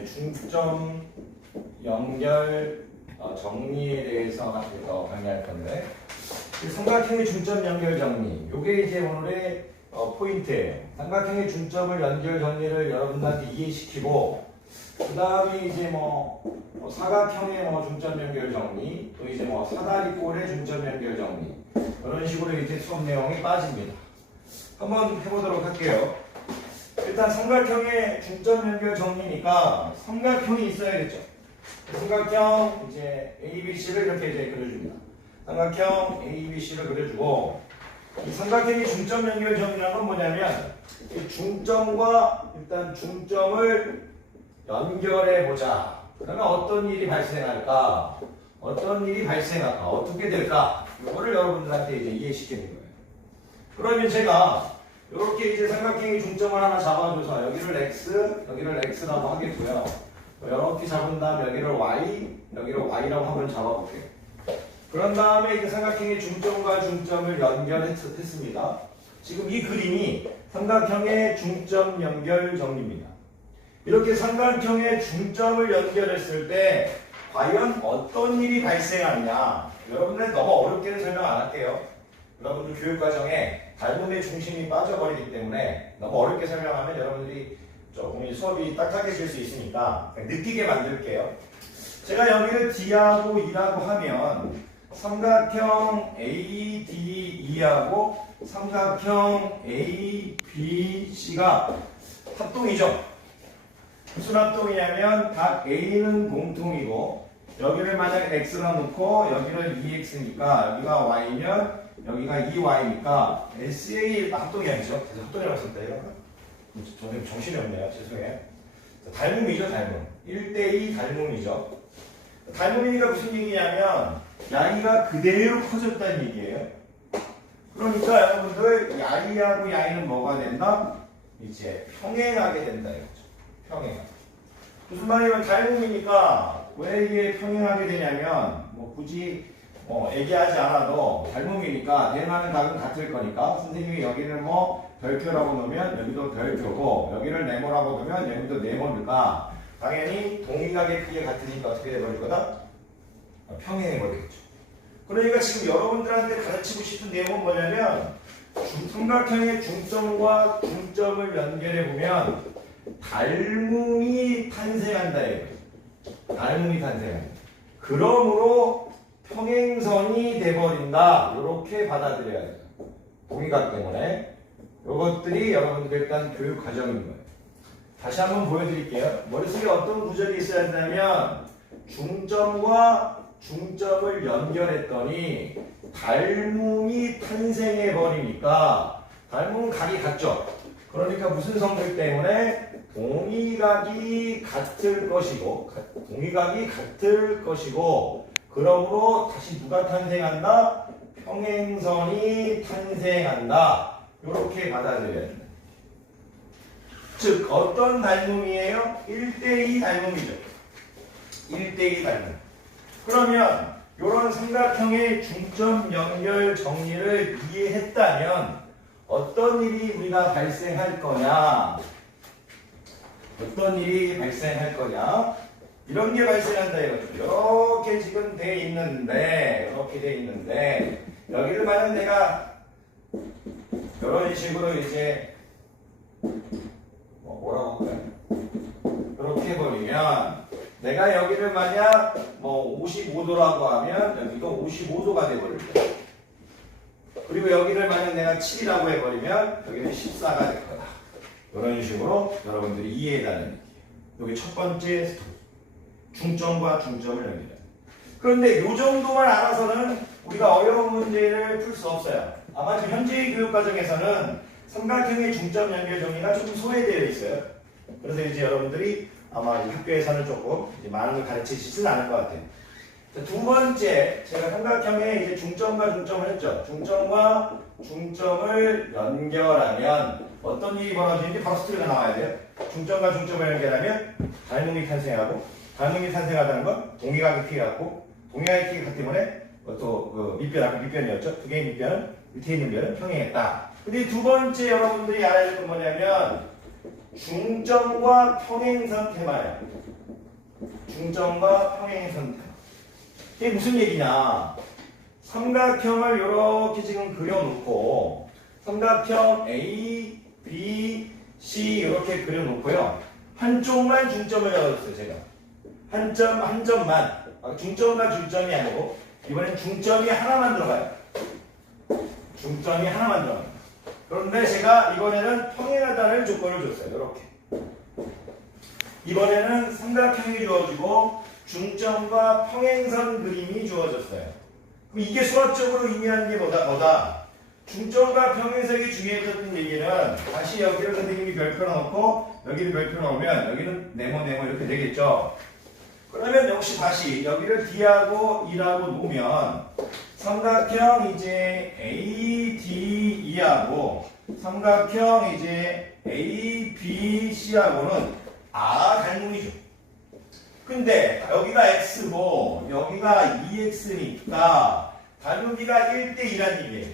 이제 중점 연결 정리에 대해서 더 강의할 건데, 이 삼각형의 중점 연결 정리, 이게 이제 오늘의 포인트예요. 삼각형의 중점을 연결 정리를 여러분들한테 이해시키고, 그 다음에 이제 사각형의 중점 연결 정리, 또 이제 사다리꼴의 중점 연결 정리, 이런 식으로 이제 수업 내용이 빠집니다. 한번 해보도록 할게요. 일단 삼각형의 중점 연결 정리니까 삼각형이 있어야겠죠. 삼각형 이제 ABC를 이렇게 이제 그려줍니다. 삼각형 ABC를 그려주고, 이 삼각형의 중점 연결 정리라는 건 뭐냐면, 이 중점과 일단 중점을 연결해 보자. 그러면 어떤 일이 발생할까? 어떤 일이 발생할까? 어떻게 될까? 이거를 여러분들한테 이제 이해시키는 거예요. 그러면 제가 이렇게 이제 삼각형의 중점을 하나 잡아줘서 여기를 X, 여기를 X라고 하겠고요. 이렇게 잡은 다음 여기를 Y, 여기를 Y라고 한번 잡아볼게요. 그런 다음에 이제 삼각형의 중점과 중점을 연결했습니다. 지금 이 그림이 삼각형의 중점 연결 정리입니다. 이렇게 삼각형의 중점을 연결했을 때 과연 어떤 일이 발생하느냐? 여러분들 너무 어렵게는 설명 안 할게요. 여러분들 교육과정에 닮음의 중심이 빠져버리기 때문에 너무 어렵게 설명하면 여러분들이 조금 이 수업이 딱딱해질 수 있으니까 느끼게 만들게요. 제가 여기를 D하고 E라고 하면 삼각형 ADE하고 삼각형 ABC가 합동이죠. 무슨 합동이냐면 각 A는 공통이고, 여기를 만약에 X라 놓고 여기를 2X니까 여기가 Y면 여기가 2Y니까 SA 합동이 아니죠. 그래서 합동이라고 썼대요. 저는 정신이 없네요. 죄송해요. 닮음이죠, 닮음. 1대2 닮음이죠. 닮음이니까 무슨 얘기냐면 야이가 그대로 커졌다는 얘기예요. 그러니까 여러분들 야이하고 야이는 뭐가 된다? 이제 평행하게 된다 이거죠. 평행. 무슨 말이냐면 닮음이니까 왜 이게 평행하게 되냐면 굳이 얘기하지 않아도 닮음이니까 대응하는 각은 같을 거니까 선생님이 여기를 별표라고 놓으면 여기도 별표고 여기를 네모라고 놓으면 여기도 네모니까 당연히 동의각의 크기가 같으니까 어떻게 돼버릴 거다? 평행해버리겠죠. 그러니까 지금 여러분들한테 가르치고 싶은 내용은 뭐냐면 삼각형의 중점과 중점을 연결해보면 닮음이 탄생한다 이거예요. 닮음이 탄생한다. 그러므로 평행선이 돼버린다. 이렇게 받아들여야 돼요. 동의각 때문에. 이것들이 여러분들 일단 교육 과정인 거예요. 다시 한번 보여드릴게요. 머릿속에 어떤 구절이 있어야 한다면 중점과 중점을 연결했더니 닮음이 탄생해버리니까 닮음은 각이 같죠. 그러니까 무슨 성질 때문에 동의각이 같을 것이고 그러므로 다시 누가 탄생한다? 평행선이 탄생한다. 이렇게 받아들여야 된다. 즉 어떤 닮음이에요? 1대2 닮음이죠. 1대2 닮음. 그러면 이런 삼각형의 중점 연결 정리를 이해했다면 어떤 일이 우리가 발생할 거냐? 어떤 일이 발생할 거냐? 이런 게 발생한다 이거죠. 이렇게 지금 돼 있는데, 여기를 만약 내가 이런 식으로 이제 뭐라고 할까요? 이렇게 해버리면 내가 여기를 만약 55도라고 하면 여기도 55도가 돼버릴 거야. 그리고 여기를 만약 내가 7이라고 해버리면 여기는 14가 될 거다. 이런 식으로 여러분들이 이해해달라는 얘기예요. 여기 첫 번째 스토리. 중점과 중점을 연결해요. 그런데 이 정도만 알아서는 우리가 어려운 문제를 풀 수 없어요. 아마 지금 현재의 교육 과정에서는 삼각형의 중점 연결 정리가 조금 소외되어 있어요. 그래서 이제 여러분들이 아마 학교에서는 조금 많은 걸 가르치시진 않을 것 같아요. 두 번째, 제가 삼각형의 이제 중점과 중점을 했죠. 중점과 중점을 연결하면 어떤 일이 벌어지는지 바로 스토리가 나와야 돼요. 중점과 중점을 연결하면 닮음이 탄생하고, 닮음이 탄생하다는 건 동의각이 크기같고, 동의각이 크기가 때문에 또 밑변, 아까 밑변이었죠. 두 개의 밑변은 밑에 있는 변은 평행했다. 근데 두 번째 여러분들이 알아야 될 건 뭐냐면 중점과 평행선 테마야. 중점과 평행선 테마. 이게 무슨 얘기냐? 삼각형을 이렇게 지금 그려놓고 삼각형 A, B, C 이렇게 그려놓고요. 한쪽만 중점을 잡았어요. 제가 한 점만. 중점과 중점이 아니고 이번엔 중점이 하나만 들어가요. 중점이 하나만 들어가요. 그런데 제가 이번에는 평행하다는 조건을 줬어요. 이렇게. 이번에는 삼각형이 주어지고 중점과 평행선 그림이 주어졌어요. 그럼 이게 수학적으로 의미하는 게 뭐다? 중점과 평행선이 중요해졌던 얘기는 다시 여기를 선생님이 별표 넣고 여기를 별표 넣으면 여기는 네모 이렇게 되겠죠. 그러면 역시 다시 여기를 D하고 E라고 놓으면 삼각형 이제 ADE하고 삼각형 이제 ABC하고는 닮음이죠. 근데 여기가 X고 여기가 2X니까 닮음비가 1대2라는 얘기예요.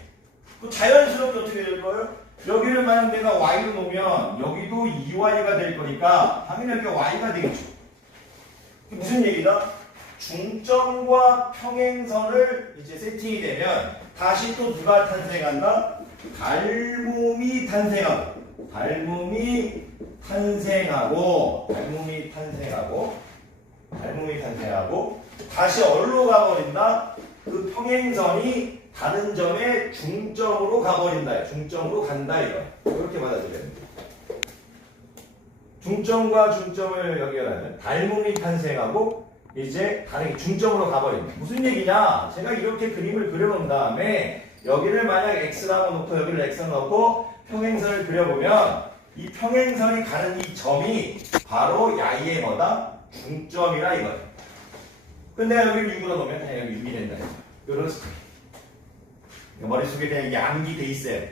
그 자연스럽게 어떻게 될 거예요? 여기를 만약 내가 Y로 놓으면 여기도 2Y가 될 거니까 당연히 여기가 Y가 되겠죠. 무슨 얘기다? 중점과 평행선을 이제 세팅이 되면 다시 또 누가 탄생한다? 닮음이 탄생하고 다시 어디로 가버린다? 그 평행선이 다른 점의 중점으로 가버린다. 중점으로 간다 이거. 이렇게 받아들여야 됩니다. 중점과 중점을 연결하면 닮음이 탄생하고 이제 다른 중점으로 가버린다. 무슨 얘기냐? 제가 이렇게 그림을 그려놓은 다음에 여기를 만약 X라고 놓고 여기를 X라고 놓고 평행선을 그려보면 이 평행선이 가는 이 점이 바로 야의 뭐다? 중점이라 이거예요. 근데 여기를 6으로 놓으면 그냥 여기 6이 된다. 이런 스토리. 머릿속에 그냥 이게 암기돼 있어요.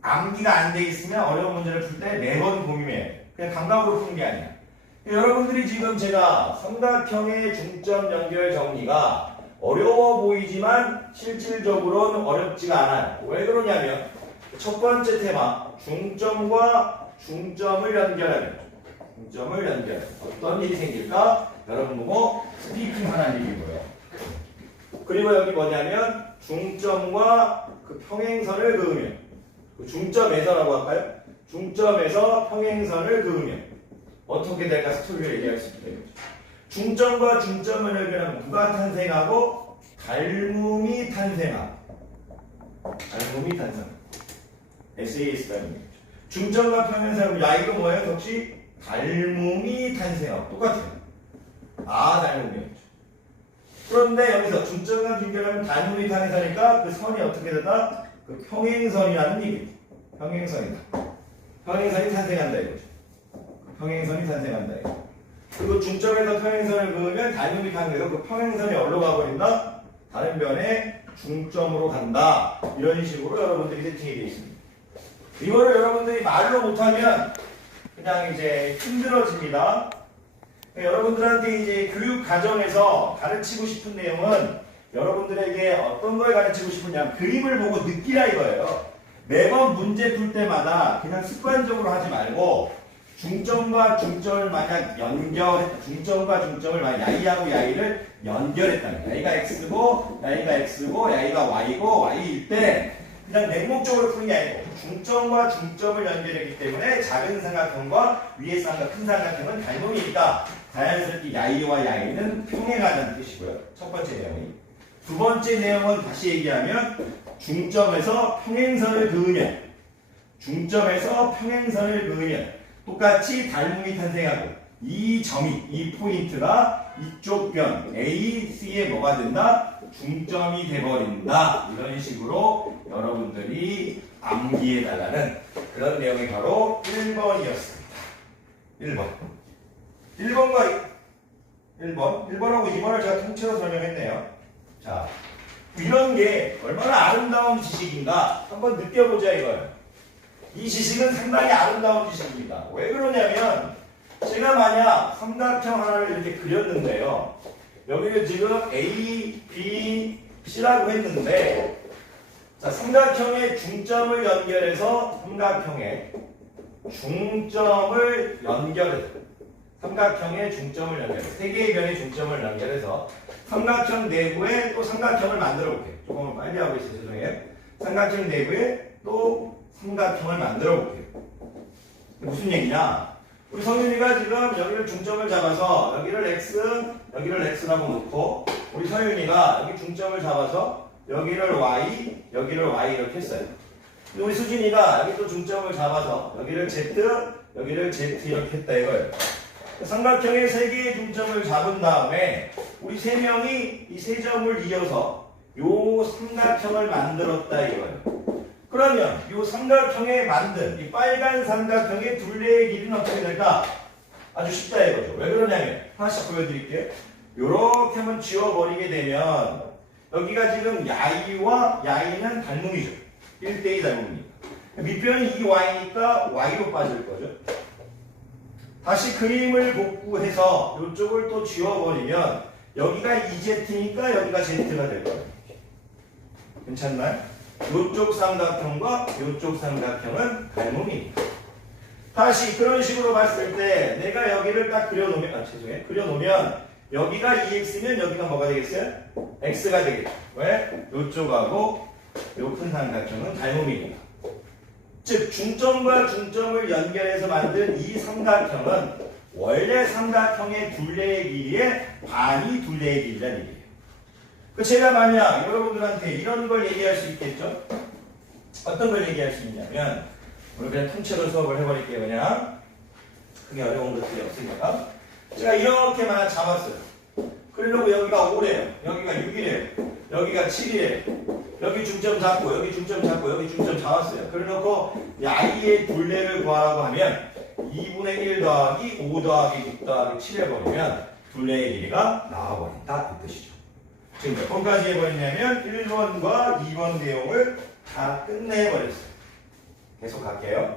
암기가 안 돼 있으면 어려운 문제를 풀 때 매번 고민해요. 그냥 감각으로 푸는 게 아니야. 여러분들이 지금 제가 삼각형의 중점 연결 정리가 어려워 보이지만 실질적으로는 어렵지가 않아요. 왜 그러냐면 첫 번째 테마 중점과 중점을 연결하면 어떤 일이 생길까? 여러분 보고 스피킹 하는 얘기고요. 그리고 여기 뭐냐면 중점과 그 평행선을 그으면 그 중점에서라고 할까요? 중점에서 평행선을 그으면 어떻게 될까 스토리를 얘기할 수 있게 되죠. 중점과 중점을 연결하면 누가 탄생하고 닮음이 탄생하고 SAS가 있는 거죠. 중점과 평행선은 야 이거 뭐예요? 역시 닮음이 탄생하고 똑같아요. 닮음이었죠. 그런데 여기서 중점과 중점하면 닮음이 탄생하니까 그 선이 어떻게 된다? 그 평행선이라는 얘기죠. 평행선이 탄생한다 이거죠. 평행선이 탄생한다 이거. 그리고 중점에서 평행선을 그으면 닮음이 탄생해서 그 평행선이 어디로 가버린다? 다른 변의 중점으로 간다. 이런 식으로 여러분들이 세팅이 되어 있습니다. 이거를 여러분들이 말로 못하면 그냥 이제 힘들어집니다. 여러분들한테 이제 교육 과정에서 가르치고 싶은 내용은 여러분들에게 어떤 걸 가르치고 싶으냐 그림을 보고 느끼라 이거예요. 매번 문제 풀 때마다 그냥 습관적으로 하지 말고 중점과 중점을 만약 중점과 중점을 만약 야이하고 야이를 연결했다면 야이가 X고 야이가 Y고 Y일 때 그냥 맹목적으로 푸는 게 아니고 중점과 중점을 연결했기 때문에 작은 삼각형과 위에 큰 삼각형은 닮음이니까 자연스럽게 야이와 야이는 평행하다는 뜻이고요. 첫 번째 내용이. 두 번째 내용은 다시 얘기하면 중점에서 평행선을 그으면 똑같이 닮음이 탄생하고 이 포인트가 이쪽 변 A, C에 뭐가 된다? 중점이 돼버린다. 이런 식으로 여러분들이 암기해달라는 그런 내용이 바로 1번이었습니다. 1번하고 2번을 제가 통째로 설명했네요. 자, 이런 게 얼마나 아름다운 지식인가 한번 느껴보자 이거예요. 이 지식은 상당히 아름다운 지식입니다. 왜 그러냐면 제가 만약 삼각형 하나를 이렇게 그렸는데요. 여기를 지금 A, B, C라고 했는데 자, 삼각형의 중점을 연결해서 중점을 연결해서 삼각형의 중점을 연결해서 세 개의 변의 중점을 연결해서 삼각형 내부에 또 삼각형을 만들어 볼게요. 조금 빨리 하고 있어요. 죄송해요. 삼각형 내부에 또 삼각형을 만들어 볼게요. 무슨 얘기냐? 우리 성윤이가 지금 여기를 중점을 잡아서 여기를 x, 여기를 x라고 놓고 우리 서윤이가 여기 중점을 잡아서 여기를 y, 여기를 y 이렇게 했어요. 우리 수진이가 여기 또 중점을 잡아서 여기를 z, 여기를 z 이렇게 했다 이거예요. 삼각형의 세 개의 중점을 잡은 다음에 우리 세 명이 이 세 점을 이어서 요 삼각형을 만들었다 이거예요. 그러면 이 삼각형에 만든 이 빨간 삼각형의 둘레의 길이는 어떻게 될까? 아주 쉽다 이거죠. 왜 그러냐면 하나씩 보여드릴게요. 요렇게 한번 지워버리게 되면 여기가 지금 야이와 야이는 닮음이죠. 1대2 닮음이니까. 밑변이 2y니까 y로 빠질 거죠. 다시 그림을 복구해서 이쪽을 또 지워버리면 여기가 2z니까 여기가 z가 될 거예요. 괜찮나요? 이쪽 삼각형과 이쪽 삼각형은 닮음입니다. 다시 그런 식으로 봤을 때 내가 여기를 딱 그려놓으면 그려놓으면 여기가 2x면 여기가 뭐가 되겠어요? x가 되겠죠. 왜? 이쪽하고 이 큰 삼각형은 닮음입니다. 즉 중점과 중점을 연결해서 만든 이 삼각형은 원래 삼각형의 둘레의 길이의 반이 둘레의 길이라는 얘기예요. 그 제가 만약 여러분들한테 이런 걸 얘기할 수 있겠죠? 어떤 걸 얘기할 수 있냐면 오늘 그냥 통째로 수업을 해버릴게요. 그냥 크게 어려운 것들이 없으니까 제가 이렇게만 하나 잡았어요. 그러려고 여기가 5래요. 여기가 6이래요. 여기가 7이래요. 여기 중점 잡고 여기 중점 잡고 여기 중점 잡았어요. 그래놓고 i의 둘레를 구하라고 하면 2분의 1 더하기 5 더하기 6 더하기 7 해버리면 둘레의 길이가 나와버린다 이 뜻이죠. 지금 몇 번까지 해버리냐면 1번과 2번 내용을 다 끝내버렸어요. 계속 갈게요.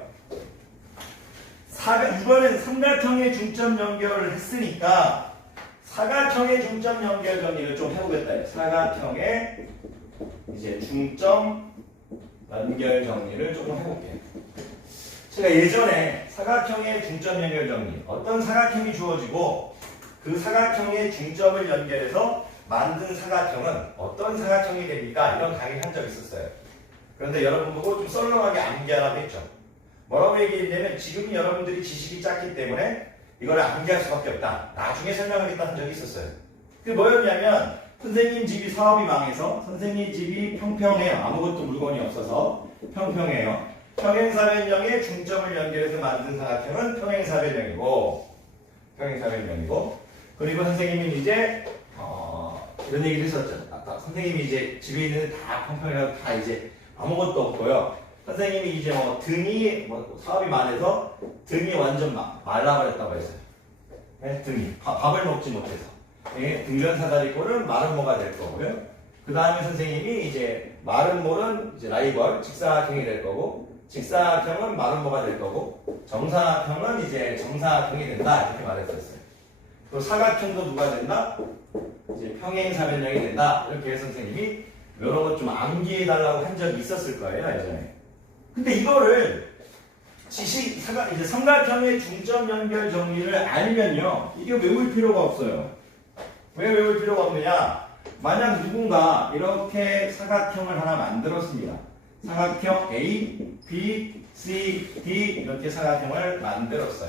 이번엔 삼각형의 중점 연결을 했으니까 사각형의 중점 연결 정리를 좀 해보겠다. 사각형의 이제 중점 연결 정리를 조금 해볼게요. 제가 예전에 사각형의 중점 연결 정리, 어떤 사각형이 주어지고 그 사각형의 중점을 연결해서 만든 사각형은 어떤 사각형이 됩니까? 이런 강의를 한 적이 있었어요. 그런데 여러분 보고 좀 썰렁하게 암기하라고 했죠. 뭐라고 얘기했냐면 지금 여러분들이 지식이 작기 때문에 이걸 암기할 수밖에 없다. 나중에 설명하겠다 한 적이 있었어요. 그게 뭐였냐면 선생님 집이 사업이 망해서 선생님 집이 평평해요. 아무것도 물건이 없어서 평평해요. 평행사변형의 중점을 연결해서 만든 사각형은 평행사변형이고 그리고 선생님이 이제 이런 얘기를 했었죠. 선생님이 이제 집에 있는 다 평평해서 다 이제 아무것도 없고요. 선생님이 이제 등이 사업이 많아서 등이 완전 말라버렸다고 했어요. 네? 등이 밥을 먹지 못해서. 네? 등변 사다리꼴은 마른 모가 될 거고요. 그 다음에 선생님이 이제 마른 모는 이제 라이벌 직사각형이 될 거고, 직사각형은 마른 모가 될 거고, 정사각형은 이제 정사각형이 된다 이렇게 말했었어요. 또 사각형도 누가 된다? 이제 평행사변형이 된다 이렇게 해서 선생님이 이런 것 좀 암기해달라고 한 적이 있었을 거예요 예전에. 근데 이거를 이제 삼각형의 중점 연결 정리를 알면요 이게 외울 필요가 없어요. 왜 외울 필요가 없느냐? 만약 누군가 이렇게 사각형을 하나 만들었습니다. 사각형 A, B, C, D 이렇게 사각형을 만들었어요.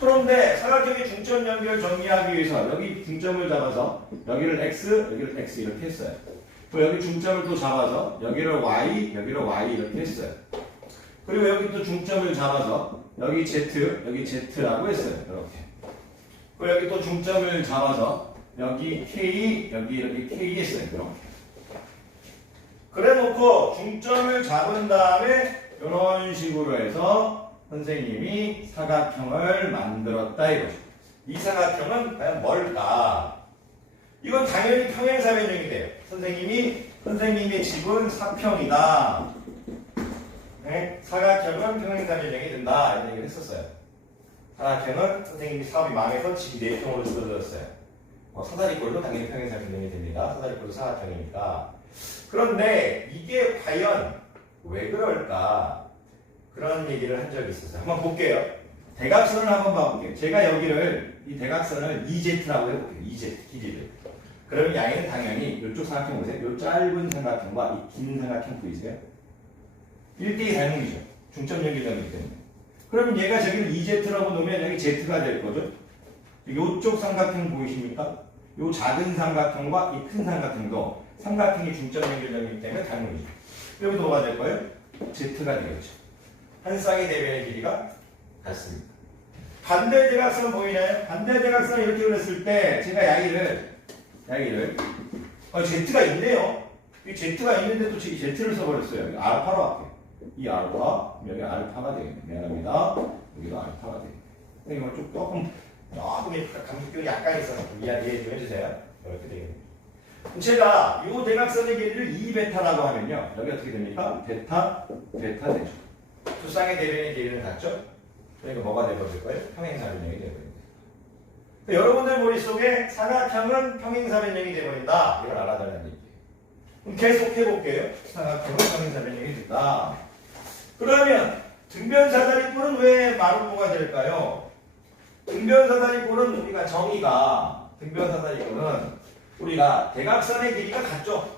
그런데 사각형의 중점 연결 정리하기 위해서 여기 중점을 잡아서 여기를 X, 여기를 X 이렇게 했어요. 또 여기 중점을 또 잡아서 여기를 Y, 여기를 Y 이렇게 했어요. 그리고 여기 또 중점을 잡아서 여기 Z, 여기 Z라고 했어요. 이렇게. 그리고 여기 또 중점을 잡아서 여기 K, 여기 K 했어요. 이렇게. 그래 놓고 중점을 잡은 다음에 이런 식으로 해서 선생님이 사각형을 만들었다 이거죠. 이 사각형은 과연 뭘까? 이건 당연히 평행사변형이 돼요. 선생님의 집은 사평이다. 네? 사각형은 평행사변형이 된다. 이런 얘기를 했었어요. 사각형은 선생님이 사업이 망해서 집이 4평으로 쓰러졌어요. 사다리꼴도 당연히 평행사변형이 됩니다. 사다리꼴도 사각형이니까. 그런데 이게 과연 왜 그럴까? 그런 얘기를 한 적이 있었어요. 한번 볼게요. 대각선을 한번 봐볼게요. 제가 여기를 이 대각선을 EZ라고 해볼게요. EZ 길이를. 그러면 양에는 당연히 이쪽 삼각형 보세요. 이 짧은 삼각형과 이 긴 삼각형 보이세요? 1대2 닮음이죠. 중점 연결점이기 때문에. 그러면 얘가 저기를 EZ라고 놓으면 여기 Z가 될 거죠. 이쪽 삼각형 보이십니까? 이 작은 삼각형과 이 큰 삼각형도 삼각형이 중점 연결점이기 때문에 닮음이죠. 여기도 뭐가 될 거예요? Z가 되겠죠. 한 쌍의 대변의 길이가 같습니다. 반대 대각선 보이나요? 반대 대각선을 이렇게 그렸을 때 제가 야기를 Z가 있네요. 이 Z가 있는데도 이 Z를 써버렸어요. 여기 알파로 할게요. 이 알파, 여기 알파가 되겠네. 미안합니다. 여기도 알파가 되겠네. 이거 조금 감속균이 약간 있어서 이해해 좀 해주세요. 이렇게 되겠네. 제가 이 대각선의 길이를 2베타라고 하면요. 여기 어떻게 됩니까? 베타 되죠. 두 쌍의 대변의 길이는 같죠? 그러니까 뭐가 되버릴 거예요? 평행사변형이 되버립니다. 여러분들 머릿속에 삼각형은 평행사변형이 되버린다. 이걸 알아달라는 얘기예요. 그럼 계속 해볼게요. 삼각형은 평행사변형이 된다. 그러면 등변사다리꼴은 왜 마름모가 될까요? 등변사다리꼴은 우리가 정의가 등변사다리꼴은 우리가 대각선의 길이가 같죠?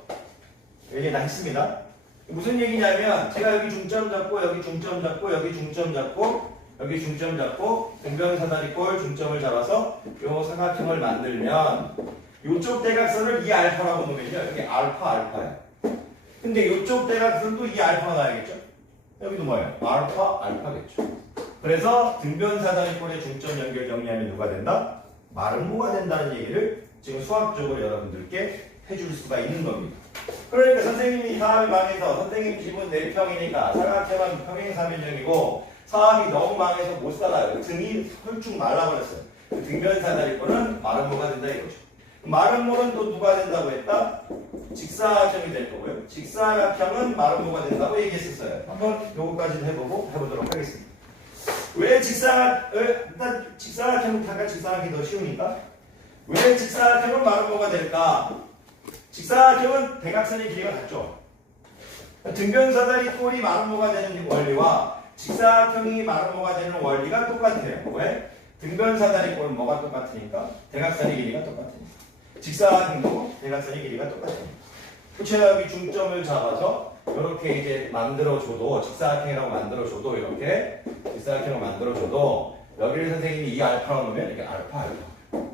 얘기 다 했습니다. 무슨 얘기냐면 제가 여기 중점 잡고 여기 중점 잡고 여기 중점 잡고 여기 중점 잡고 등변사다리꼴 중점을 잡아서 요 삼각형을 만들면 이쪽 대각선을 2알파라고 놓으면요. 여기 알파예요. 근데 이쪽 대각선도 2알파가 나야겠죠? 여기도 뭐예요? 알파겠죠. 그래서 등변사다리꼴의 중점 연결 정리하면 누가 된다? 마름모가 된다는 얘기를 지금 수학적으로 여러분들께 해줄 수가 있는 겁니다. 그러니까 선생님이 사업이 망해서 선생님 집은 4평이니까 삼각형은 평행사변형이고 사업이 너무 망해서 못 살아요. 등이 헐쭉 말라버렸어요. 등변사다리꼴은 마름모가 된다 이거죠. 마름모는 또 누가 된다고 했다? 직사각형이 될 거고요. 직사각형은 마름모가 된다고 얘기했었어요. 한번 요거까지도 해보도록 하겠습니다. 왜 일단 직사각형부터 할까? 직사각형이 더 쉬우니까. 왜 직사각형은 마름모가 될까? 직사각형은 대각선의 길이가 같죠. 등변사다리꼴이 마름모가 되는 원리와 직사각형이 마름모가 되는 원리가 똑같아요. 왜? 등변사다리꼴은 뭐가 똑같으니까? 대각선의 길이가 똑같으니까. 직사각형도 대각선의 길이가 똑같습니다. 제가 여기 중점을 잡아서 이렇게 이제 만들어줘도 직사각형이라고 만들어줘도 이렇게 직사각형을 만들어줘도 여기를 선생님이 2알파로 놓으면 이렇게 알파.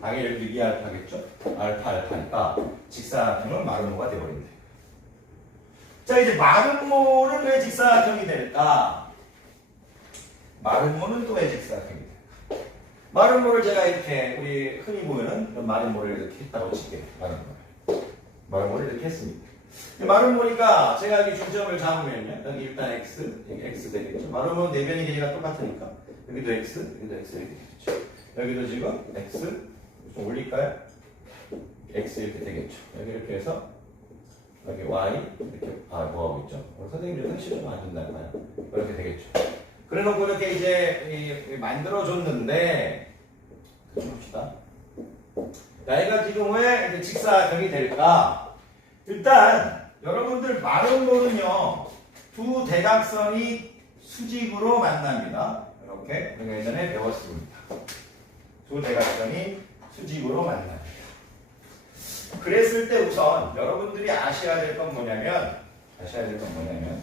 당연히 여기도 2알파겠죠? 알파니까 직사각형은 마름모가 되어버립니다. 자, 이제 마름모는 왜 직사각형이 될까? 마름모는 또 왜 직사각형이 될까? 마름모를 제가 이렇게 우리 흔히 보면은 마름모를 이렇게 했다고 칠게요. 마름모를 이렇게 했습니다. 마름모니까 제가 여기 중점을 잡으면요. 여기 일단 x, 여기 x 되겠죠. 마름모는 내변의 길이가 똑같으니까 여기도 x, 여기도 x 이렇게 되겠죠. 여기도 지금 x 좀 올릴까요? x 이렇게 되겠죠. 여기 이렇게 해서 여기 y 이렇게 뭐하고 있죠? 선생님 좀 사실 좀 안 된다고요. 이렇게 되겠죠. 그래놓고 이렇게 이제 만들어줬는데 좀 봅시다. 얘가 지금 왜 이제 직사각형이 될까? 일단 여러분들 마름모는요 두 대각선이 수직으로 만납니다. 이렇게 우리가 예전에 배웠습니다. 두 대각선이 수직으로 만납니다. 그랬을 때 우선 여러분들이 아셔야 될 건 뭐냐면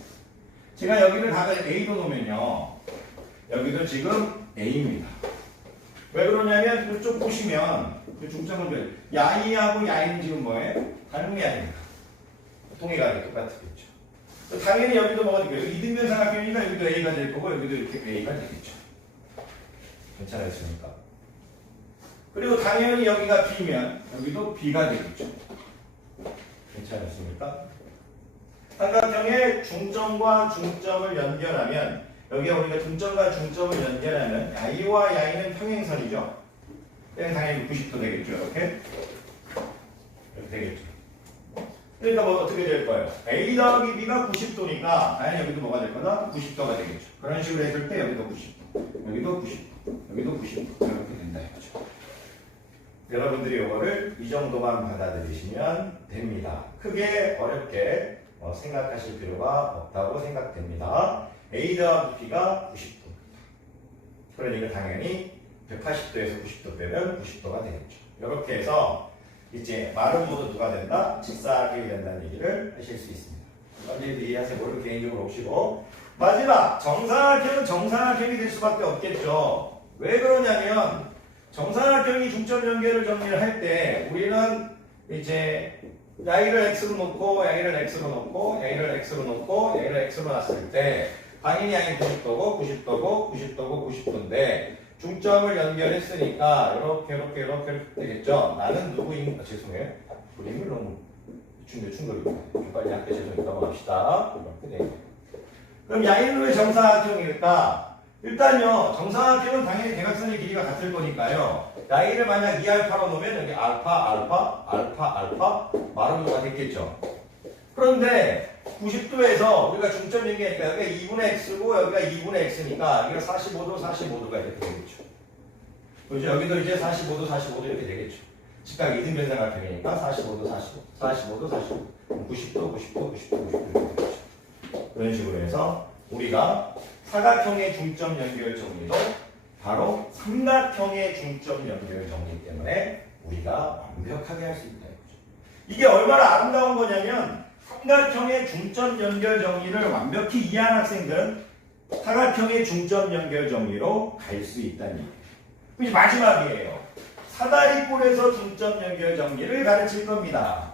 제가 여기를 각을 A로 놓으면요 여기도 지금 A입니다. 왜 그러냐면 이쪽 보시면 중점을 야이하고 야이는 지금 뭐예요? 닮음이 아닙니다. 동의가 똑같겠죠. 당연히 여기도 뭐가 되겠죠? 이등변 삼각형이니까 여기도 A가 될 거고 여기도 이렇게 A가 되겠죠. 괜찮으십니까? 그리고 당연히 여기가 B면 여기도 B가 되겠죠. 괜찮으십니까? 삼각형의 중점과 중점을 연결하면 여기가 우리가 중점과 중점을 연결하면 I와 I는 평행선이죠. 당연히 90도 되겠죠. 이렇게 되겠죠. 그러니까 뭐 어떻게 될 거예요? A 더하기 B가 90도니까 당연히 여기도 뭐가 될 거다? 90도가 되겠죠. 그런 식으로 했을 때 여기도 90도, 여기도 90도, 여기도 90도 이렇게 된다 이거죠. 여러분들이 이거를 이 정도만 받아들이시면 됩니다. 크게 어렵게 생각하실 필요가 없다고 생각됩니다. A 더하기 B가 90도. 그러니까 당연히 180도에서 90도 빼면 90도가 되겠죠. 이렇게 해서 이제 말은 모두 누가 된다? 직사각형이 된다는 얘기를 하실 수 있습니다. 언제도 이해하세요. 모르고 개인적으로 옵시고. 마지막 정사각형은 정사각형이 될 수밖에 없겠죠. 왜 그러냐면 정사각형이 중점 연결을 정리를 할 때 우리는 이제 y를 x로 놓고 y를 x로 놓고 y를 x로 놓고 y를 x로 놨을 때 당연히 양이 90도고 90도고 90도고 90도인데 중점을 연결했으니까 이렇게 되겠죠. 나는 누구인 죄송해요. 그림을 너무 대충 빨리 할게 죄송해요. 넘어갑시다. 이렇게 되겠네요. 그럼 양은 왜 정사각형일까? 일단요, 정사각형은 당연히 대각선의 길이가 같을 거니까요. y를 만약 2알파로 놓으면 여기 알파, 마름모가 됐겠죠. 그런데 90도에서 우리가 중점 얘기하니까 여기가 2분의 x고 여기가 2분의 x니까 여기가 45도가 이렇게 되겠죠. 그렇죠? 여기도 이제 45도 이렇게 되겠죠. 직각 이등변삼각형이니까 45도 90도 이렇게 되겠죠. 그런 식으로 해서 우리가 사각형의 중점 연결 정리도 바로 삼각형의 중점 연결 정리 때문에 우리가 완벽하게 할 수 있다는 거죠. 이게 얼마나 아름다운 거냐면 삼각형의 중점 연결 정리를 완벽히 이해한 학생들은 사각형의 중점 연결 정리로 갈 수 있다는 얘기예요. 그게 마지막이에요. 사다리꼴에서 중점 연결 정리를 가르칠 겁니다.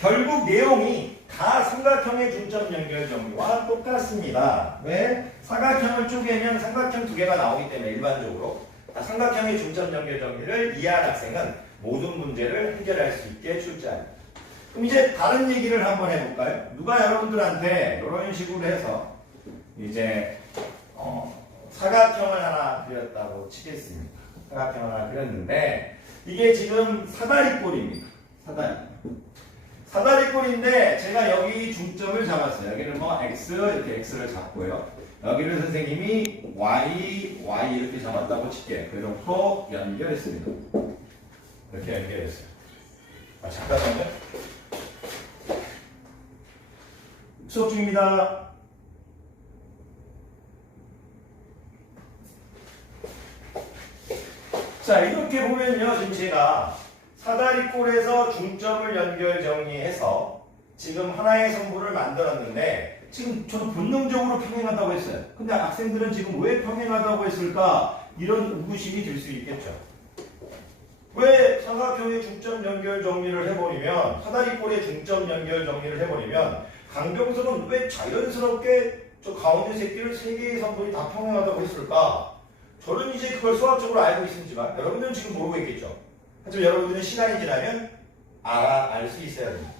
결국 내용이 다 삼각형의 중점 연결 정리와 똑같습니다. 왜? 사각형을 쪼개면 삼각형 두 개가 나오기 때문에 일반적으로 삼각형의 중점 연결 정리를 이해한 학생은 모든 문제를 해결할 수 있게 출제합니다. 그럼 이제 다른 얘기를 한번 해볼까요? 누가 여러분들한테 이런 식으로 해서 이제 사각형을 하나 그렸다고 치겠습니다. 사각형을 하나 그렸는데 이게 지금 사다리꼴입니다. 사다리꼴인데 제가 여기 중점을 잡았어요. 여기는 뭐 x 이렇게 x를 잡고요. 여기를 선생님이 y 이렇게 잡았다고 칠게요. 그래놓고 연결했습니다. 이렇게 연결했어요. 잠깐만요. 수업 중입니다. 자, 이렇게 보면요. 지금 제가 사다리꼴에서 중점을 연결 정리해서 지금 하나의 성분을 만들었는데 지금 저도 본능적으로 평행하다고 했어요. 근데 학생들은 지금 왜 평행하다고 했을까? 이런 의구심이 들 수 있겠죠. 왜 삼각형의 중점 연결 정리를 해버리면 사다리꼴의 중점 연결 정리를 해버리면 강병석은 왜 자연스럽게 저 가운데 새끼를 세 개의 성분이 다 평행하다고 했을까? 저는 이제 그걸 수학적으로 알고 있지만 여러분들은 지금 모르고 있겠죠. 하지만 여러분들은 시간이 지나면 알 수 있어야 됩니다.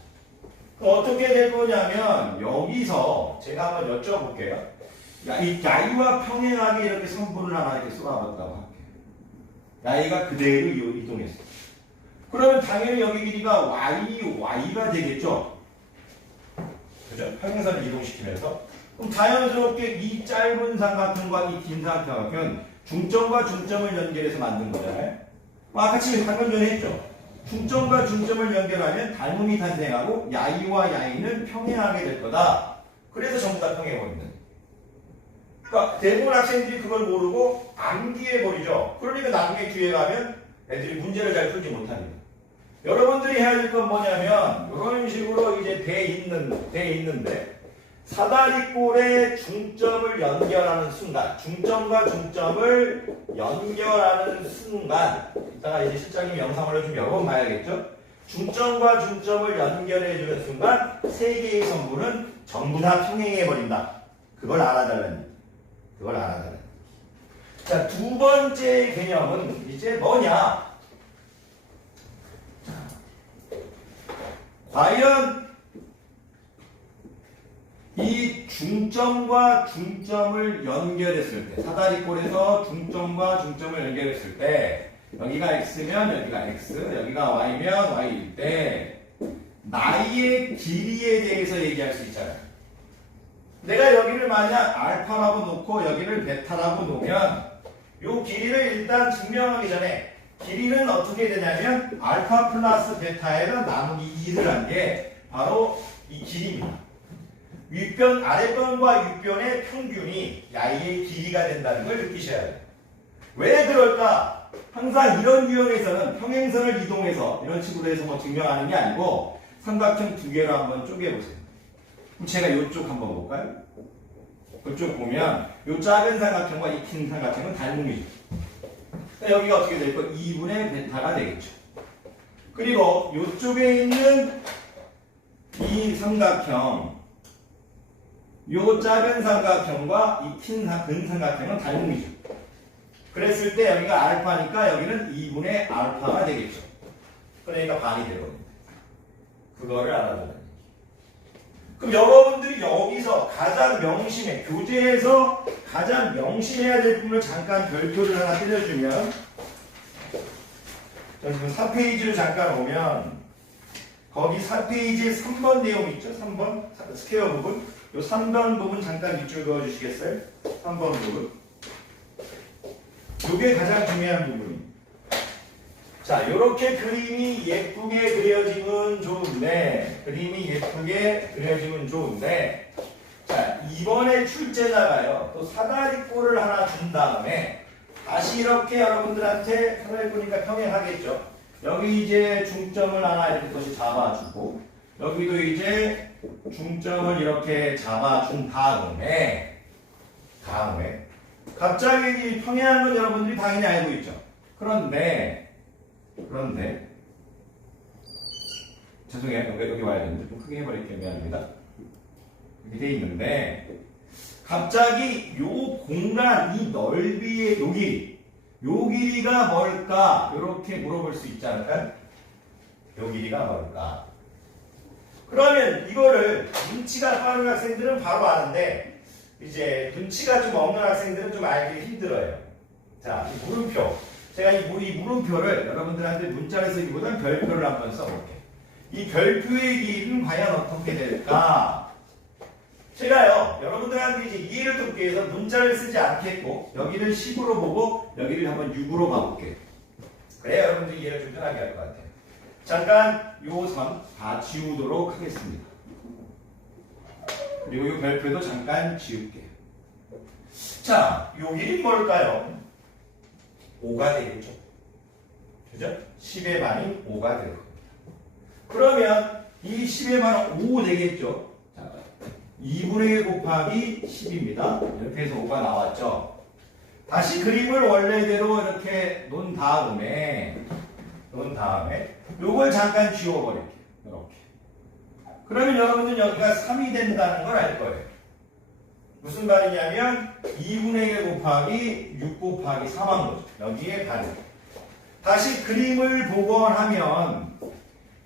그럼 어떻게 될 거냐면 여기서 제가 한번 여쭤볼게요. 이 y와 평행하게 이렇게 성분을 하나 이렇게 쏘아봤다고 할게요. y가 그대로 이동했어요. 그러면 당연히 여기 길이가 y가 되겠죠. 그죠? 평행선을 이동시키면서 그럼 자연스럽게 이 짧은 삼각형과 이 긴 삼각형은 중점과 중점을 연결해서 만든 거잖아요. 아까 지금 방금 전에 했죠. 중점과 중점을 연결하면 닮음이 탄생하고 야이와 야이는 평행하게 될 거다. 그래서 전부 다 평행해버린다. 그러니까 대부분 학생들이 그걸 모르고 암기해버리죠. 그러니까 나중에 뒤에 가면 애들이 문제를 잘 풀지 못합니다. 여러분들이 해야 될 건 뭐냐면 이런 식으로 이제 돼 있는데 사다리꼴의 중점을 연결하는 순간, 중점과 중점을 연결하는 순간, 이따가 이제 실장님 영상을 좀 여러 번 봐야겠죠? 중점과 중점을 연결해주는 순간, 세 개의 성분은 전부 다 평행해버린다. 그걸 알아달라는 얘기. 자, 두 번째 개념은 이제 뭐냐? 과연 이 중점과 중점을 연결했을 때 사다리꼴에서 중점과 중점을 연결했을 때 여기가 x면 여기가 x, 여기가 y면 y일 때 나이의 길이에 대해서 얘기할 수 있잖아요. 내가 여기를 만약 알파라고 놓고 여기를 베타라고 놓으면 이 길이를 일단 증명하기 전에 길이는 어떻게 되냐면 알파 플러스 베타에다 나누기 2를 한 게 바로 이 길이입니다. 윗변, 아랫변과 윗변의 평균이 야의 길이가 된다는 걸 느끼셔야 돼요. 왜 그럴까? 항상 이런 유형에서는 평행선을 이동해서 이런 식으로 해서 뭐 증명하는 게 아니고 삼각형 두 개로 한번 쪼개보세요. 그럼 제가 이쪽 한번 볼까요? 이쪽 보면 이 작은 삼각형과 이 큰 삼각형은 닮음이죠. 여기가 어떻게 될 거? 2분의 베타가 되겠죠. 그리고 이쪽에 있는 이 삼각형, 이 작은 삼각형과 이 큰 삼각형은 닮음이죠. 그랬을 때 여기가 알파니까 여기는 2분의 알파가 되겠죠. 그러니까 반이 되거든요. 그거를 알아두는 얘기. 그럼 여러분들이 여기서 가장 명심해, 교재에서 가장 명심해야 될 부분을 잠깐 별표를 하나 때려주면, 지금 4페이지를 잠깐 오면 거기 4페이지에 3번 내용 있죠? 3번 스퀘어 부분. 이 3번 부분 잠깐 밑줄 그어주시겠어요? 3번 부분. 이게 가장 중요한 부분입니다. 자, 이렇게 그림이 예쁘게 그려지면 좋은데, 자, 이번에 출제자가요, 또 사다리꼴을 하나 준 다음에, 다시 이렇게 여러분들한테 사다리꼴이니까 평행하겠죠. 여기 이제 중점을 하나 이렇게 다시 잡아주고, 여기도 이제 중점을 이렇게 잡아준 다음에, 갑자기 평행한 건 여러분들이 당연히 알고 있죠. 그런데 죄송해요. 여기 와야 되는데 좀 크게 해버릴게요. 미안합니다. 이렇게 돼 있는데 갑자기 요 공간, 이 넓이의 요 길이가 뭘까? 이렇게 물어볼 수 있지 않을까요? 요 길이가 뭘까? 그러면 이거를 눈치가 빠른 학생들은 바로 아는데 이제 눈치가 좀 없는 학생들은 좀 알기 힘들어요. 자, 이 물음표. 제가 이 물음표를 여러분들한테 문자를 쓰기보다는 별표를 한번 써볼게요. 이 별표의 길이는 과연 어떻게 될까? 제가요, 여러분들한테 이제 이해를 돕기 위해서 문자를 쓰지 않겠고, 여기를 10으로 보고, 여기를 한번 6으로 가볼게요. 그래야 여러분들이 이해를 좀 편하게 할 것 같아요. 잠깐, 요 3 다 지우도록 하겠습니다. 그리고 이 별표도 잠깐 지울게요. 자, 요 길이 뭘까요? 5가 되겠죠. 그죠? 10의 반이 5가 되고. 그러면 이 10의 반은 5 되겠죠. 자, 2분의 1 곱하기 10입니다. 이렇게 해서 5가 나왔죠. 다시 그림을 원래대로 이렇게 놓은 다음에 요걸 잠깐 지워버릴게요. 이렇게. 그러면 여러분들 여기가 3이 된다는 걸 알 거예요. 무슨 말이냐면 2분의 1 곱하기 6 곱하기 3한 거죠. 여기에 반. 다시 그림을 복원하면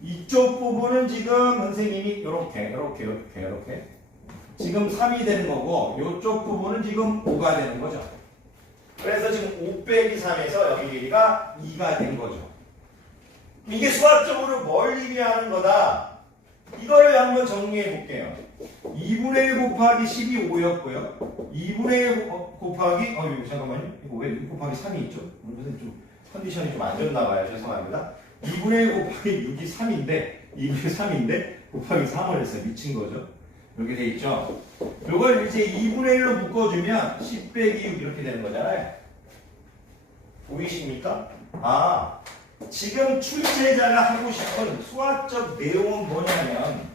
이쪽 부분은 지금 선생님이 이렇게 지금 3이 되는 거고 이쪽 부분은 지금 5가 되는 거죠. 그래서 지금 5 빼기 3에서 여기 길이가 2가 된 거죠. 이게 수학적으로 뭘 의미하는 거다? 이거를 한번 정리해 볼게요. 2분의 1 곱하기 10이 5였고요. 2분의 1 곱하기, 잠깐만요. 이거 왜 6 곱하기 3이 있죠? 오늘 좀 컨디션이 좀 안 좋나 봐요. 죄송합니다. 2분의 1 곱하기 6이 3인데, 곱하기 3을 했어요. 미친 거죠. 이렇게 돼 있죠? 이걸 이제 2분의 1로 묶어주면 10 빼기 6 이렇게 되는 거잖아요. 보이십니까? 지금 출제자가 하고 싶은 수학적 내용은 뭐냐면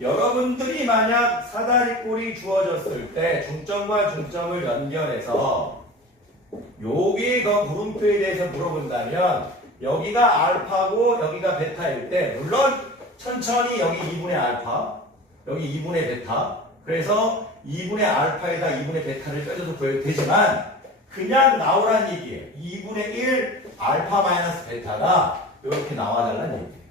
여러분들이 만약 사다리꼴이 주어졌을 때 중점과 중점을 연결해서 여기 그 물음표에 대해서 물어본다면 여기가 알파고 여기가 베타일 때 물론 천천히 여기 2분의 알파 여기 2분의 베타 그래서 2분의 알파에다 2분의 베타를 빼줘도 되지만 그냥 나오란 얘기예요. 2분의 1 알파 마이너스 베타가 이렇게 나와달라는 얘기예요.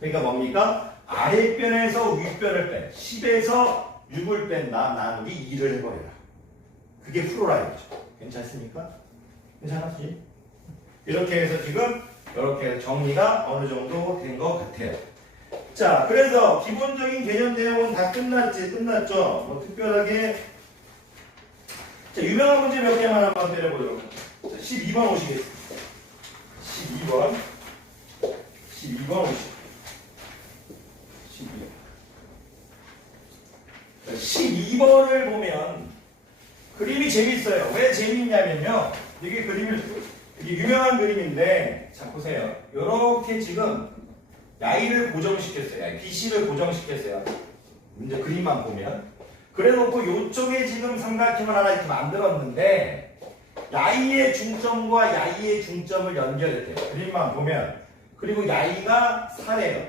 그러니까 뭡니까? 아랫변에서 윗변을 뺀 10에서 6을 뺀다 나누기 2를 해버려라. 그게 프로라 이거죠. 괜찮습니까? 괜찮았지? 이렇게 해서 지금 이렇게 정리가 어느 정도 된 것 같아요. 자, 그래서 기본적인 개념 내용은 다 끝났죠? 뭐 특별하게 자, 유명한 문제 몇 개만 한번 때려보도록 하죠. 자, 12번 오시겠습니다. 12번 오시죠. 12번을 보면 그림이 재밌어요. 왜 재밌냐면요. 이게 유명한 그림인데, 자, 보세요. 요렇게 지금 Y를 고정시켰어요. BC를 고정시켰어요. 이제 그림만 보면. 그래 놓고 요쪽에 지금 삼각형을 하나 이렇게 만들었는데, Y의 중점과 Y의 중점을 연결했대요. 그림만 보면. 그리고 Y가 4래요.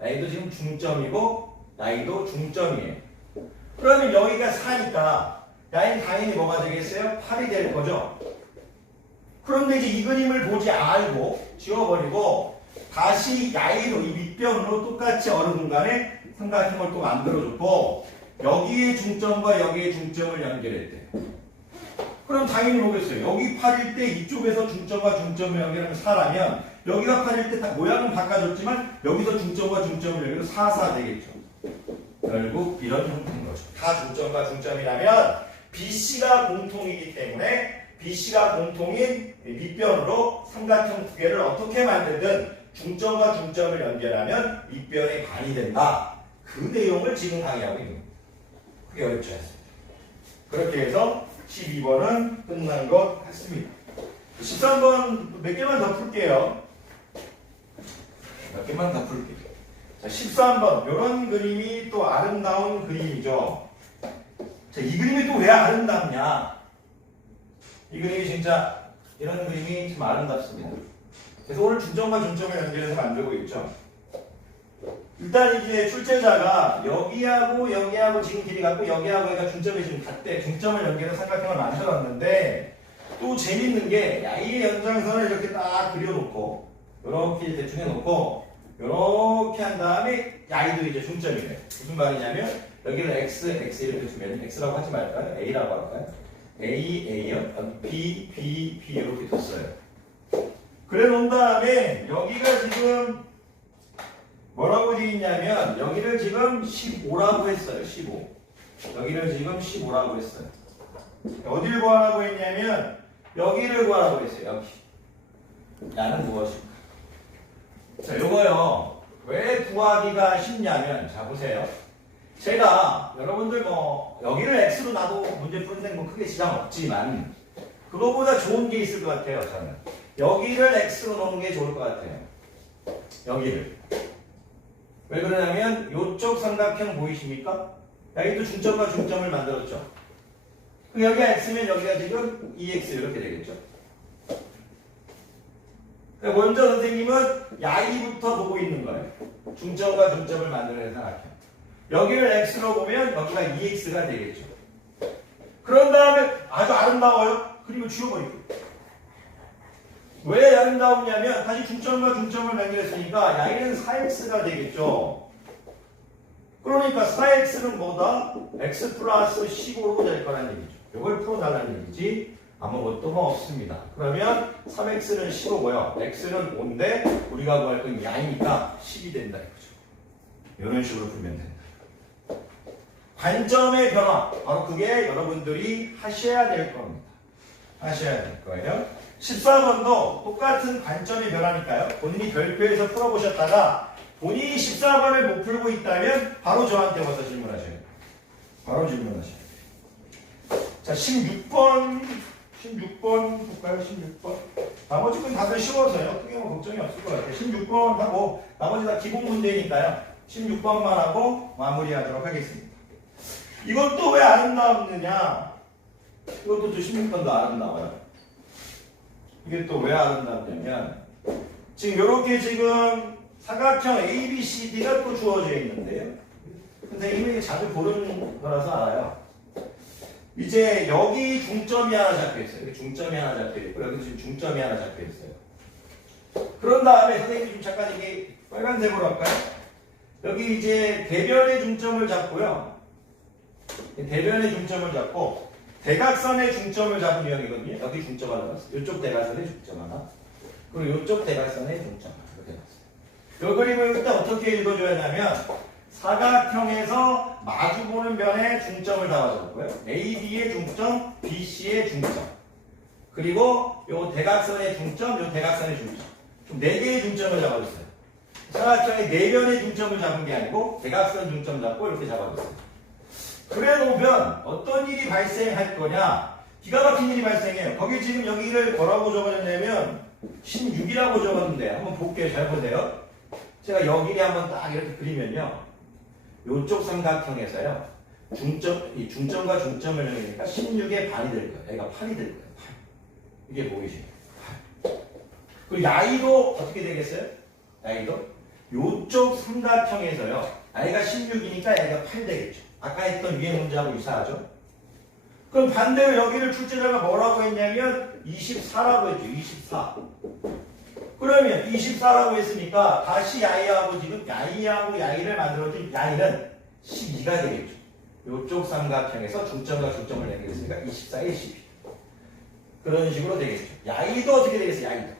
Y도 지금 중점이고, Y도 중점이에요. 그러면 여기가 4니까, Y는 당연히 뭐가 되겠어요? 8이 될 거죠? 그런데 이제 이 그림을 보지 말고, 지워버리고, 다시 Y로, 이 밑변으로 똑같이 어느 공간에 삼각형을 또 만들어줬고, 여기의 중점과 여기의 중점을 연결했대요. 그럼 당연히 뭐겠어요? 여기 8일 때 이쪽에서 중점과 중점을 연결하면 4라면, 여기가 8일 때 다 모양은 바꿔줬지만, 여기서 중점과 중점을 연결해서 4, 4 되겠죠. 결국 이런 형태인 거죠. 다 중점과 중점이라면, BC가 공통이기 때문에, BC가 공통인 밑변으로 삼각형 두 개를 어떻게 만들든 중점과 중점을 연결하면 밑변의 반이 된다. 그 내용을 지금 강의하고 있는 겁니다. 그게 어렵지 않습니다. 그렇게 해서 12번은 끝난 것 같습니다. 13번 몇 개만 더 풀게요. 몇 개만 더 풀게요. 자, 13번. 이런 그림이 또 아름다운 그림이죠. 자, 이 그림이 또 왜 아름답냐? 이 그림이 진짜 이런 그림이 참 아름답습니다. 그래서 오늘 중점과 중점을 연결해서 만들고 있죠. 일단 이제 출제자가 여기하고 여기하고 지금 길이 같고 여기하고 여기가 중점이 지금 같대. 중점을 연결해서 삼각형을 만들었는데 또 재밌는 게 Y의 연장선을 이렇게 딱 그려놓고 이렇게 대충 해놓고 이렇게 한 다음에 Y도 이제 중점이래요. 무슨 말이냐면 여기를 X 이렇게 주면 X라고 하지 말까요? A라고 할까요? A요? B 이렇게 뒀어요. 그래 놓은 다음에 여기가 지금 뭐라고 되어 있냐면 여기를 지금 15라고 했어요. 15. 여기를 지금 15라고 했어요. 어디를 구하라고 했냐면 여기를 구하라고 했어요. 여기. 야는 무엇입니까? 자, 요거요. 왜 구하기가 쉽냐면 자 보세요. 제가 여러분들 뭐 여기를 X로 놔도 문제 푸는 데는 뭐 크게 지장 없지만 그거보다 좋은 게 있을 것 같아요. 저는 여기를 X로 놓는 게 좋을 것 같아요. 여기를. 왜 그러냐면 이쪽 삼각형 보이십니까? 여기도 중점과 중점을 만들었죠. 여기가 X면 여기가 지금 2X 이렇게 되겠죠. 먼저 선생님은 Y부터 보고 있는 거예요. 중점과 중점을 만드는 삼각형. 여기를 X로 보면 여기가 2X가 되겠죠. 그런 다음에 아주 아름다워요. 그림을 지워버리고. 왜 아름다우냐면 다시 중점과 중점을 연결했으니까 Y는 4X가 되겠죠. 그러니까 4X는 뭐다? X 플러스 15로 될 거라는 얘기죠. 이걸 풀어달라는 얘기지 아무것도 뭐 없습니다. 그러면 3X는 15고요. X는 5인데 우리가 구할 건 Y니까 10이 된다 이거죠. 이런 식으로 풀면 된다. 관점의 변화. 바로 그게 여러분들이 하셔야 될 겁니다. 하셔야 될 거예요. 14번도 똑같은 관점의 변화니까요. 본인이 별표에서 풀어보셨다가 본인이 14번을 못 풀고 있다면 바로 저한테 와서 질문하셔야 돼요. 바로 질문하셔야 돼요. 자, 16번 볼까요? 16번. 나머지 건 다들 쉬워서요. 크게 뭐 걱정이 없을 것 같아요. 16번 하고 나머지 다 기본 문제니까요. 16번만 하고 마무리하도록 하겠습니다. 이것도 왜 아름답느냐? 이것도 또 16번도 아름다워요. 이게 또 왜 아름답냐면 지금 이렇게 지금 사각형 ABCD가 또 주어져 있는데요. 선생님이 자주 보는 거라서 알아요. 이제 여기 중점이 하나 잡혀 있어요. 여기 중점이 하나 잡혀 있고 여기 지금 중점이 하나 잡혀 있어요. 그런 다음에 선생님이 좀 잠깐 이게 빨간색으로 할까요? 여기 이제 대변의 중점을 잡고요. 대변의 중점을 잡고 대각선의 중점을 잡은 유형이거든요. 여기 중점 하나 봤어요. 이쪽 대각선의 중점 하나. 그리고 이쪽 대각선의 중점 하나. 이렇게 봤어요. 이 그림을 일단 어떻게 읽어줘야 하냐면 사각형에서 마주보는 변에 중점을 잡아줬고요. AB의 중점, BC의 중점. 그리고 이 대각선의 중점, 이 대각선의 중점. 좀 4개의 중점을 잡아줬어요. 사각형의 4변의 중점을 잡은 게 아니고 대각선 중점 잡고 이렇게 잡아줬어요. 그래 놓으면 어떤 일이 발생할 거냐? 기가 막힌 일이 발생해요. 거기 지금 여기를 뭐라고 적어놨냐면 16이라고 적었는데 한번 볼게요. 잘 보세요. 제가 여기를 한번 딱 이렇게 그리면요. 요쪽 삼각형에서요. 이 중점과 중점을 넣으니까 16의 반이 될 거예요. 얘가 8이 될 거예요. 8. 이게 보이시죠? 8. 그리고 야이도 어떻게 되겠어요? 야이도 요쪽 삼각형에서요. 야이가 16이니까 야이가 8 되겠죠. 아까 했던 위의 문제하고 유사하죠? 그럼 반대로 여기를 출제자가 뭐라고 했냐면 24라고 했죠. 24. 그러면 24라고 했으니까 다시 야이하고 지금 야이하고 야이를 만들어준 야이는 12가 되겠죠. 이쪽 삼각형에서 중점과 중점을 내게 됐으니까 24에 12. 그런 식으로 되겠죠. 야이도 어떻게 되겠어요? 야이도.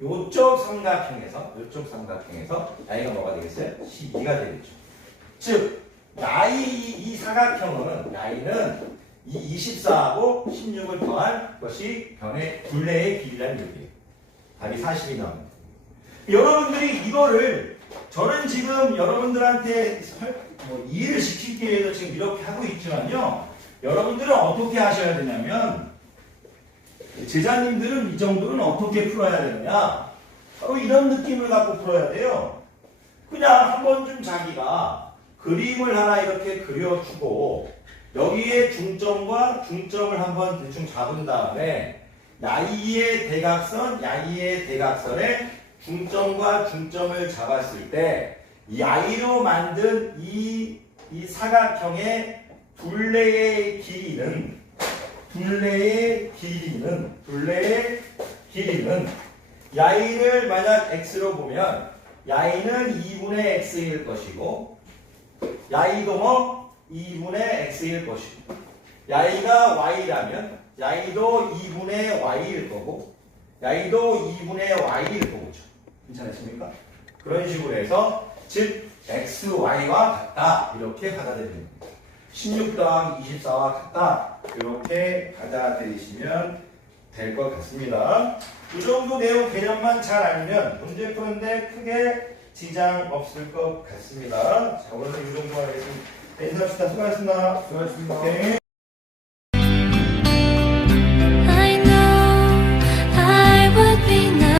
이쪽 삼각형에서 야이가 뭐가 되겠어요? 12가 되겠죠. 즉 야이 이 사각형은 야이는 이 24하고 16을 더한 것이 변의 둘레의 길이라는 얘기예요. 답이 40이 나옵니다. 여러분들이 이거를 저는 지금 여러분들한테 이해를 시키기 위해서 지금 이렇게 하고 있지만요. 여러분들은 어떻게 하셔야 되냐면 제자님들은 이 정도는 어떻게 풀어야 되느냐. 바로 이런 느낌을 갖고 풀어야 돼요. 그냥 한 번쯤 자기가 그림을 하나 이렇게 그려주고 여기에 중점과 중점을 한번 대충 잡은 다음에 야이의 대각선에 중점과 중점을 잡았을 때 야이로 만든 이 사각형의 둘레의 길이는 야이를 만약 x로 보면 야이는 2분의 x일 것이고 야이도 뭐 2분의 x일 것이고 야이가 y라면 야이도 2분의 y일 거고 야이도 2분의 y일 거고죠. 괜찮으십니까? 그런 식으로 해서 즉 x, y와 같다 이렇게 받아들이는 겁니다. 16 더하기 24와 같다 이렇게 받아들이시면 될 것 같습니다. 이 정도 내용 개념만 잘 알면 문제 푸는데 크게 지장 없을 것 같습니다. 자, 오늘은 이 정도 하겠습니다. 인사합시다. 수고하셨습니다. 수고하셨습니다. 오케이.